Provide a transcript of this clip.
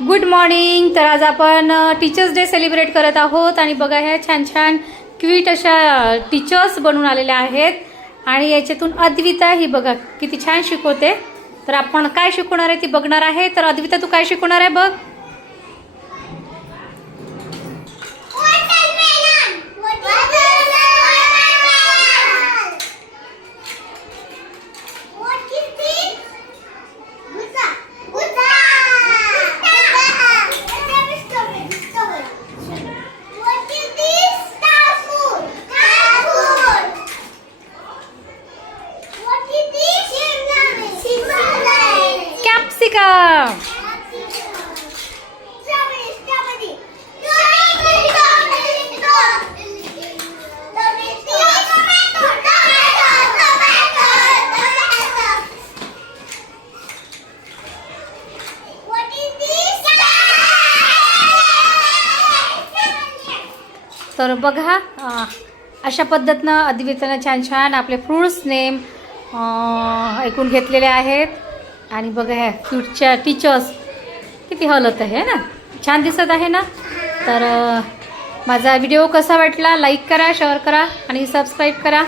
Good morning. तर आज आपण टीचर्स डे सेलिब्रेट करत आहोत आणि बघा ह्या छान छान क्यूट अशा टीचर्स बनून आलेल्या आहेत आणि याच्यातून अद्विता ही बघा किती छान शिकवते. तर आपण काय शिकवणार आहे ती बघणार आहे. तर अद्विता तू काय शिकवणार आहे बघ. कॅप्सिकम. तर बघा अशा पद्धतीनं अद्वितानं छान छान आपले फ्रूट्स नेम ऐकून घेतलेले आहेत. आणि बघा ह्या क्यूटच्या टीचर्स किती हलत आहे ना, छान दिसत आहे ना. तर माझा व्हिडिओ कसा वाटला लाईक करा, शेअर करा आणि सबस्क्राईब करा.